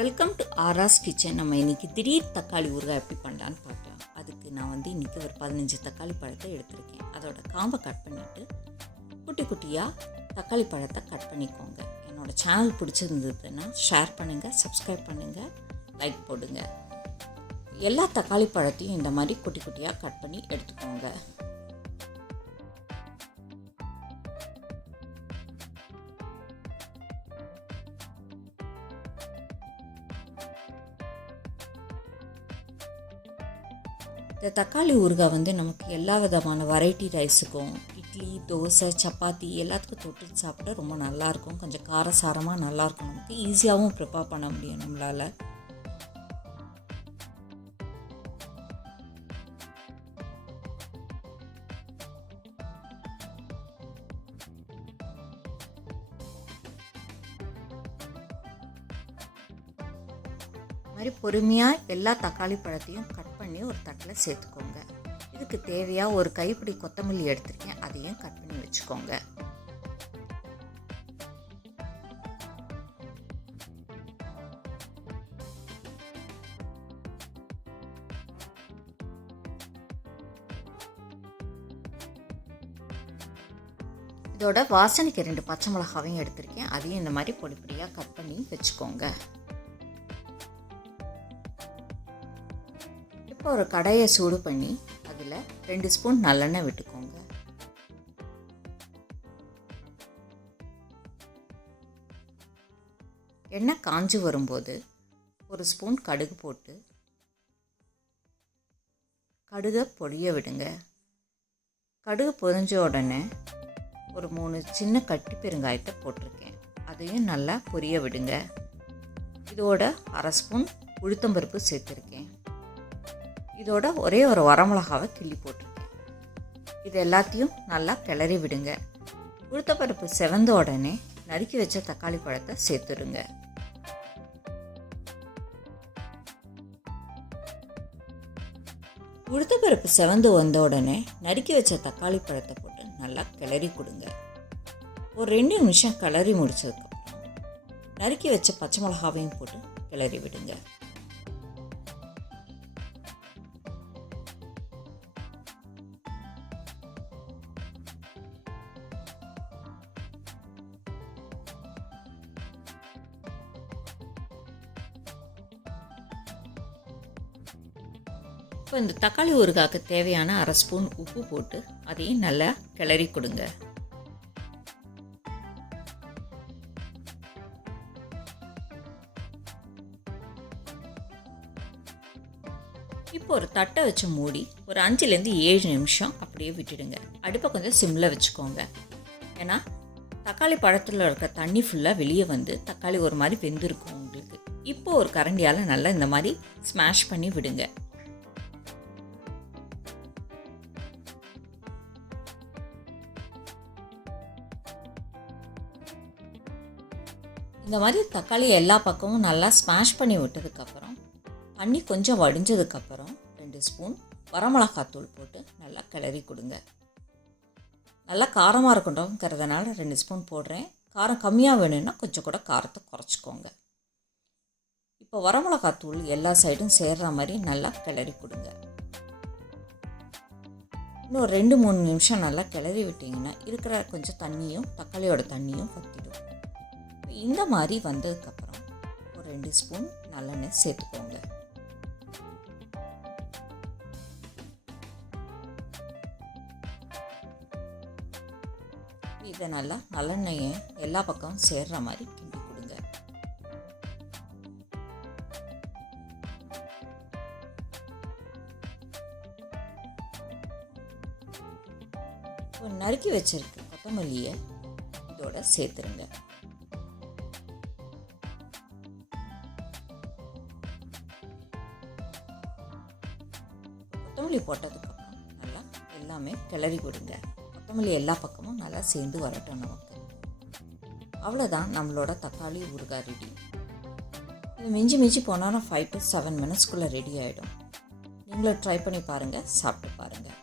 Welcome to ஆராஸ் kitchen. நம்ம இன்றைக்கி திடீர் தக்காளி ஊறுகாய் எப்படி பண்ணலான்னு பார்க்கலாம். அதுக்கு நான் இன்றைக்கி ஒரு 15 தக்காளி பழத்தை எடுத்திருக்கேன். அதோட காம்பை கட் பண்ணிவிட்டு குட்டி குட்டியாக தக்காளி பழத்தை கட் பண்ணிக்கோங்க. என்னோடய சேனல் பிடிச்சிருந்ததுன்னா ஷேர் பண்ணுங்கள், சப்ஸ்கிரைப் பண்ணுங்கள், லைக் போடுங்க. எல்லா தக்காளி பழத்தையும் இந்த மாதிரி குட்டி குட்டியாக கட் பண்ணி எடுத்துக்கோங்க. இந்த தக்காளி ஊறுகாய் நமக்கு எல்லா விதமான வெரைட்டி ரைஸுக்கும், இட்லி, தோசை, சப்பாத்தி எல்லாத்துக்கும் தொட்டு சாப்பிட ரொம்ப நல்லாயிருக்கும். கொஞ்சம் காரசாரமாக நல்லாயிருக்கும். நமக்கு ஈஸியாகவும் ப்ரிப்பேர் பண்ண முடியும் நம்மளால். மாதிரி பொறுமையாக எல்லா தக்காளி பழத்தையும் கட் பண்ணி ஒரு தட்டில் சேர்த்துக்கோங்க. இதுக்கு தேவையாக ஒரு கைப்பிடி கொத்தமல்லி எடுத்துருக்கேன், அதையும் கட் பண்ணி வச்சுக்கோங்க. இதோட வாசனைக்கு 2 பச்சை மிளகாவையும் எடுத்திருக்கேன், அதையும் இந்த மாதிரி பொடி பொடியாக கட் பண்ணி வச்சுக்கோங்க. இப்போ ஒரு கடாயை சூடு பண்ணி அதில் 2 ஸ்பூன் நல்லெண்ணெய் விட்டுக்கோங்க. எண்ணெய் காஞ்சி வரும்போது ஒரு ஸ்பூன் கடுகு போட்டு கடுகை பொரிய விடுங்க. கடுகு பொரிஞ்ச உடனே ஒரு 3 சின்ன கட்டி பெருங்காயத்தை போட்டிருக்கேன், அதையும் நல்லா பொரிய விடுங்க. இதோட 1/2 ஸ்பூன் உளுத்தம்பருப்பு சேர்த்துருக்கேன். இதோட ஒரே ஒரு வரமிளகாவை கிள்ளி போட்டிருக்கேன். இது எல்லாத்தையும் நல்லா கிளறி விடுங்க. உளுத்தப்பருப்பு செவந்த உடனே நறுக்கி வச்ச தக்காளி பழத்தை சேர்த்துருங்க. உளுத்தப்பருப்பு செவந்து வந்த உடனே நறுக்கி வச்ச தக்காளி பழத்தை போட்டு நல்லா கிளறி கொடுங்க. ஒரு 2 நிமிஷம் கிளறி முடிச்சதுக்கப்புறம் நறுக்கி வச்ச பச்சை மிளகாவையும் போட்டு கிளறி விடுங்க. இப்போ இந்த தக்காளி ஊறுகாய்க்கு தேவையான 1/2 ஸ்பூன் உப்பு போட்டு அதையும் நல்லா கிளறி கொடுங்க. இப்போ ஒரு தட்டை வச்சு மூடி ஒரு 5லேருந்து 7 நிமிஷம் அப்படியே விட்டுடுங்க. அடுப்பை கொஞ்சம் சிம்மில் வச்சுக்கோங்க. ஏன்னா தக்காளி பழத்தில் இருக்க தண்ணி ஃபுல்லாக வெளியே வந்து தக்காளி ஒரு மாதிரி வெந்திருக்கும் உங்களுக்கு. இப்போ ஒரு கரண்டியால் நல்லா இந்த மாதிரி ஸ்மாஷ் பண்ணி விடுங்க. இந்த மாதிரி தக்காளி எல்லா பக்கமும் நல்லா ஸ்மாஷ் பண்ணி விட்டதுக்கப்புறம் தண்ணி கொஞ்சம் வடிஞ்சதுக்கப்புறம் 2 ஸ்பூன் வரமிளகாத்தூள் போட்டு நல்லா கிளறி கொடுங்க. நல்லா காரமாக இருக்கணுங்கிறதுனால 2 ஸ்பூன் போடுறேன். காரம் கம்மியாக வேணும்னா கொஞ்சம் கூட காரத்தை குறைச்சிக்கோங்க. இப்போ வரமிளகாத்தூள் எல்லா சைடும் சேர்கிற மாதிரி நல்லா கிளறி கொடுங்க. இன்னும் 2-3 நிமிஷம் நல்லா கிளறி விட்டிங்கன்னா இருக்கிற கொஞ்சம் தண்ணியும் தக்காளியோட தண்ணியும் வற்றிடும். இந்த மாதிரி வந்ததுக்கப்புறம் ஒரு 2 ஸ்பூன் நல்லெண்ணெய் சேர்த்துக்கோங்க. இதை நல்லா நல்லெண்ணெயை எல்லா பக்கமும் சேர்ற மாதிரி கிண்டி கொடுங்க. நறுக்கி வச்சிருக்க கொத்தமல்லியை இதோட சேர்த்துருங்க. கொத்தமல்லி போட்டதுக்கப்புறம் நல்லா எல்லாமே கிளறி கொடுங்க. கொத்தமல்லி எல்லா பக்கமும் நல்லா சேர்ந்து வரட்டும் நமக்கு. அவ்வளோதான், நம்மளோட தக்காளி ஊறுகாய் ரெடி. இது மிஞ்சி போனாலும் 5 to 7 மினிட்ஸ்க்குள்ளே ரெடி ஆகிடும். நீங்களும் ட்ரை பண்ணி பாருங்கள், சாப்பிட்டு பாருங்கள்.